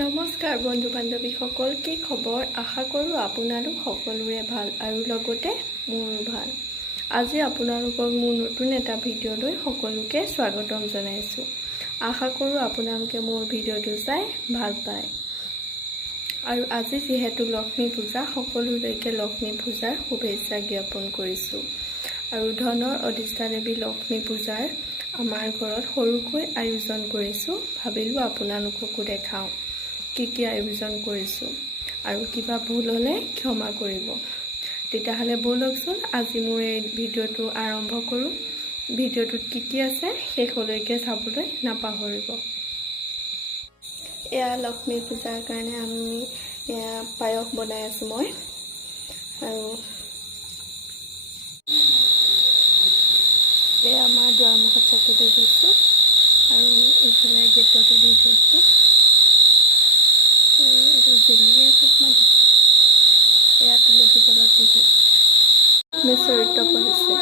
নমস্কাৰ বন্ধু বান্ধৱীসকল, কি খবৰ? আশা কৰোঁ আপোনালোক সকলোৰে ভাল আৰু লগতে মোৰো ভাল। আজি আপোনালোকক মোৰ নতুন এটা ভিডিঅ'লৈ সকলোকে স্বাগতম জনাইছোঁ। আশা কৰোঁ আপোনালোকে মোৰ ভিডিঅ'টো চাই ভাল পায়। আৰু আজি যিহেতু লক্ষ্মী পূজা, সকলোলৈকে লক্ষ্মী পূজাৰ শুভেচ্ছা জ্ঞাপন কৰিছোঁ। আৰু ধনৰ অধিষ্ঠাদেৱী লক্ষ্মী পূজাৰ আমাৰ ঘৰত সৰুকৈ আয়োজন কৰিছোঁ। ভাবিলোঁ আপোনালোককো দেখাওঁ কি আয়োজন কৰিছোঁ, আৰু কিবা ভুল হ'লে ক্ষমা কৰিব। তেতিয়াহ'লে ব'লকচোন আজি মোৰ এই ভিডিঅ'টো আৰম্ভ কৰোঁ। ভিডিঅ'টোত কি আছে শেষলৈকে চাবলৈ নাপাহৰিব। এয়া লক্ষ্মী পূজাৰ কাৰণে আমি পায়স বনাই আছোঁ মই, আৰু এয়া আমাৰ দুৱাৰমুখত চাকি দি থৈছোঁ, আৰু এইফালে গেটতো দি থৈছোঁ, আৰু এইটো জিলিকি আছে অকণমান দিছোঁ। এয়া তুলসী তলত দি থৈছোঁ। লক্ষ্মী চৰিত্ৰ পঢ়িছে,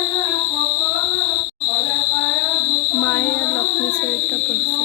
মায়ে লক্ষ্মী চৰিত্ৰ পঢ়িছে।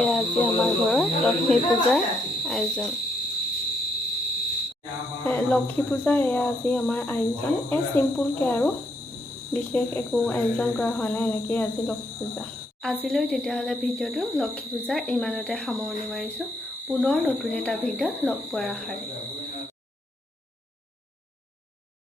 এয়া আজি আমাৰ ঘৰত লক্ষ্মী পূজাৰ আয়োজন। লক্ষ্মী পূজাৰ এয়া আজি আমাৰ আয়োজন। চিম্পুলকৈ আৰু বিশেষ একো আয়োজন কৰা হোৱা নাই, এনেকেই আজি লক্ষ্মী পূজা। আজিলৈ তেতিয়াহ'লে ভিডিঅ'টো লক্ষ্মী পূজাৰ ইমানতে সামৰণি মাৰিছোঁ। পুনৰ নতুন এটা ভিডিঅ'ত লগ পোৱাৰ আশাৰে।